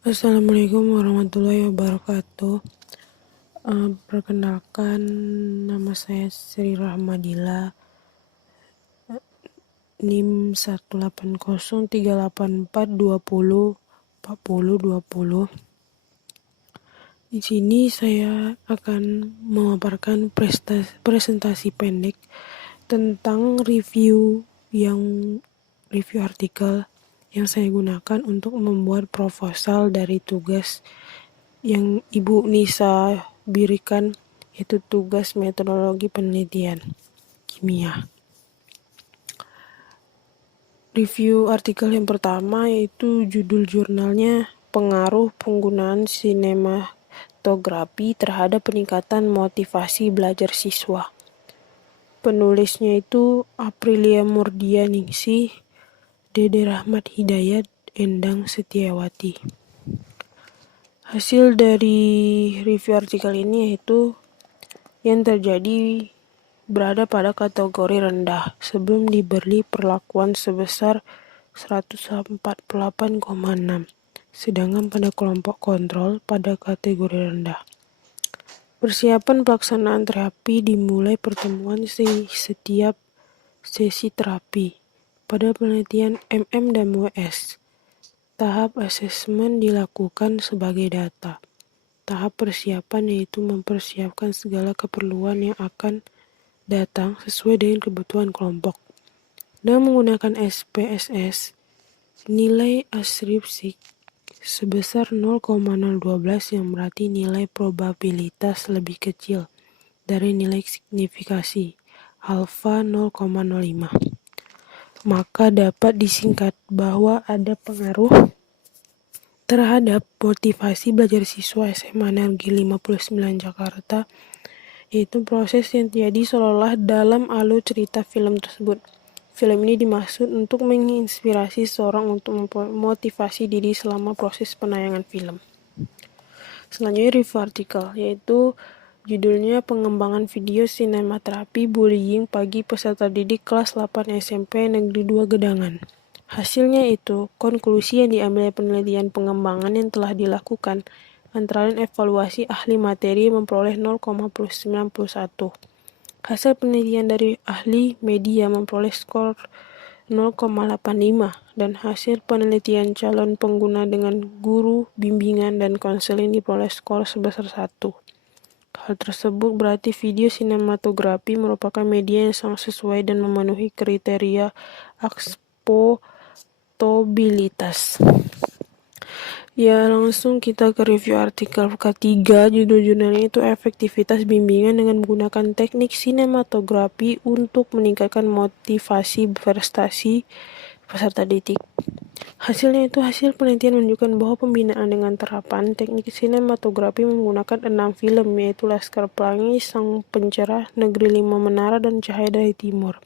Assalamualaikum warahmatullahi wabarakatuh. Perkenalkan, nama saya Sri Rahmadila, NIM 1803842040020. Di sini saya akan memaparkan presentasi pendek tentang review artikel yang saya gunakan untuk membuat proposal dari tugas yang Ibu Nisa berikan, yaitu tugas metodologi penelitian kimia. Review artikel yang pertama yaitu judul jurnalnya pengaruh penggunaan sinematografi terhadap peningkatan motivasi belajar siswa. Penulisnya itu Aprilia Murdianingsih, Dede Rahmat Hidayat, Endang Setiawati. Hasil dari review artikel ini yaitu yang terjadi berada pada kategori rendah sebelum diberi perlakuan sebesar 148,6, sedangkan pada kelompok kontrol pada kategori rendah. Persiapan pelaksanaan terapi dimulai pertemuan setiap sesi terapi. Pada penelitian MM dan WS, tahap asesmen dilakukan sebagai data. Tahap persiapan yaitu mempersiapkan segala keperluan yang akan datang sesuai dengan kebutuhan kelompok. Dengan menggunakan SPSS, nilai askripsi sebesar 0,012 yang berarti nilai probabilitas lebih kecil dari nilai signifikasi alfa 0,05. Maka dapat disingkat bahwa ada pengaruh terhadap motivasi belajar siswa SMA Negeri 59 Jakarta, yaitu proses yang terjadi seolah-olah dalam alur cerita film tersebut. Film ini dimaksud untuk menginspirasi seseorang untuk memotivasi diri selama proses penayangan film. Selanjutnya review artikel, yaitu judulnya pengembangan video sinematerapi bullying bagi peserta didik kelas 8 SMP Negeri 2 Gedangan. Hasilnya itu, konklusi yang diambil penelitian pengembangan yang telah dilakukan antara lain evaluasi ahli materi memperoleh 0,91. Hasil penelitian dari ahli media memperoleh skor 0,85 dan hasil penelitian calon pengguna dengan guru, bimbingan, dan konseling diperoleh skor sebesar 1. Hal tersebut berarti video sinematografi merupakan media yang sangat sesuai dan memenuhi kriteria akspotabilitas. Ya, langsung kita ke review artikel ketiga. Judul jurnalnya itu efektivitas bimbingan dengan menggunakan teknik sinematografi untuk meningkatkan motivasi prestasi peserta didik. Hasilnya itu hasil penelitian menunjukkan bahwa pembinaan dengan terapan teknik sinematografi menggunakan 6 film, yaitu Laskar Pelangi, Sang Pencerah, Negeri 5 Menara, dan Cahaya dari Timur,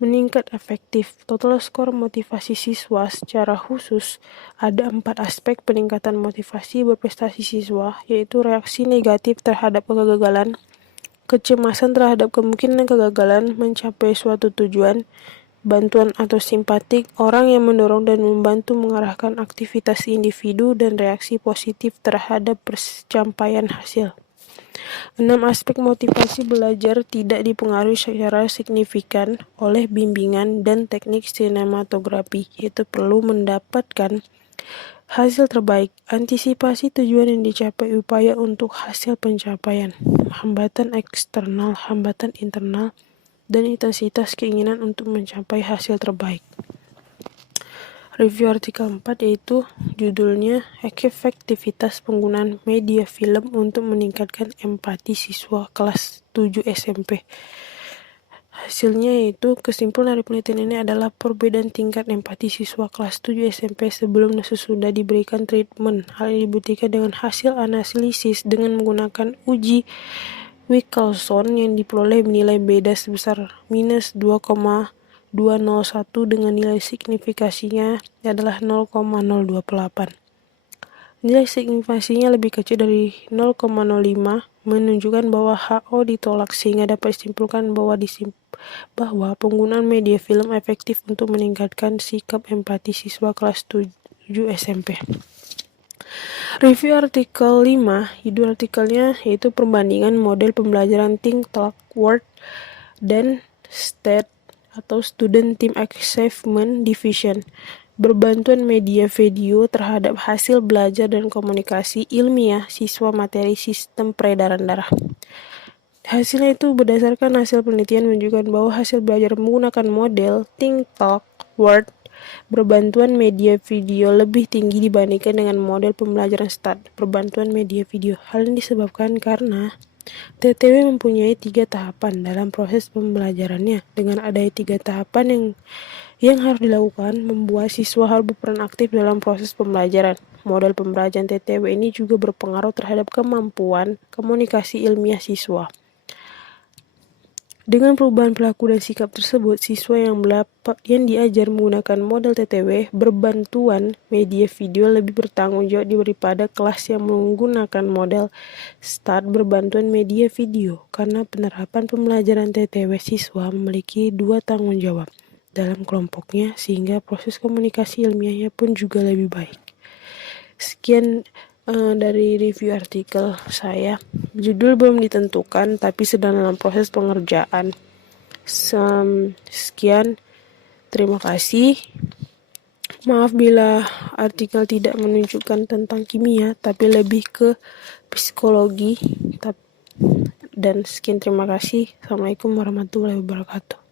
meningkat efektif. Total skor motivasi siswa secara khusus ada 4 aspek peningkatan motivasi berprestasi siswa, yaitu reaksi negatif terhadap kegagalan, kecemasan terhadap kemungkinan kegagalan mencapai suatu tujuan, bantuan atau simpatik, orang yang mendorong dan membantu mengarahkan aktivitas individu, dan reaksi positif terhadap pencapaian hasil. 6 aspek motivasi belajar tidak dipengaruhi secara signifikan oleh bimbingan dan teknik sinematografi, yaitu perlu mendapatkan hasil terbaik, antisipasi tujuan yang dicapai, upaya untuk hasil pencapaian, hambatan eksternal, hambatan internal, dan intensitas keinginan untuk mencapai hasil terbaik. Review artikel 4 yaitu judulnya efektivitas penggunaan media film untuk meningkatkan empati siswa kelas 7 SMP. Hasilnya yaitu kesimpulan dari penelitian ini adalah perbedaan tingkat empati siswa kelas 7 SMP sebelum dan sesudah diberikan treatment. Hal ini dibuktikan dengan hasil analisis dengan menggunakan uji Wilkinson yang diperoleh nilai beda sebesar minus 2,201 dengan nilai signifikasinya adalah 0,028. Nilai signifikasinya lebih kecil dari 0,05 menunjukkan bahwa HO ditolak, sehingga dapat disimpulkan bahwa penggunaan media film efektif untuk meningkatkan sikap empati siswa kelas 7 SMP. Review artikel 5, judul artikelnya yaitu perbandingan model pembelajaran Think, Talk, Word, dan STAT atau Student Team Achievement Division. Berbantuan media video terhadap hasil belajar dan komunikasi ilmiah siswa materi sistem peredaran darah. Hasilnya itu berdasarkan hasil penelitian menunjukkan bahwa hasil belajar menggunakan model Think, Talk, Word berbantuan media video lebih tinggi dibandingkan dengan model pembelajaran STAT berbantuan media video. Hal ini disebabkan karena TTW mempunyai 3 tahapan dalam proses pembelajarannya. Dengan adanya 3 tahapan yang harus dilakukan, membuat siswa harus berperan aktif dalam proses pembelajaran. Model pembelajaran TTW ini juga berpengaruh terhadap kemampuan komunikasi ilmiah siswa. Dengan perubahan perilaku dan sikap tersebut, siswa yang diajar menggunakan model TTW berbantuan media video lebih bertanggung jawab daripada kelas yang menggunakan model STAT berbantuan media video, karena penerapan pembelajaran TTW siswa memiliki 2 tanggung jawab dalam kelompoknya, sehingga proses komunikasi ilmiahnya pun juga lebih baik. Sekian dari review artikel saya. Judul belum ditentukan, tapi sedang dalam proses pengerjaan. Sekian, terima kasih. Maaf bila artikel tidak menunjukkan tentang kimia, tapi lebih ke psikologi. Dan sekian, terima kasih. Assalamualaikum warahmatullahi wabarakatuh.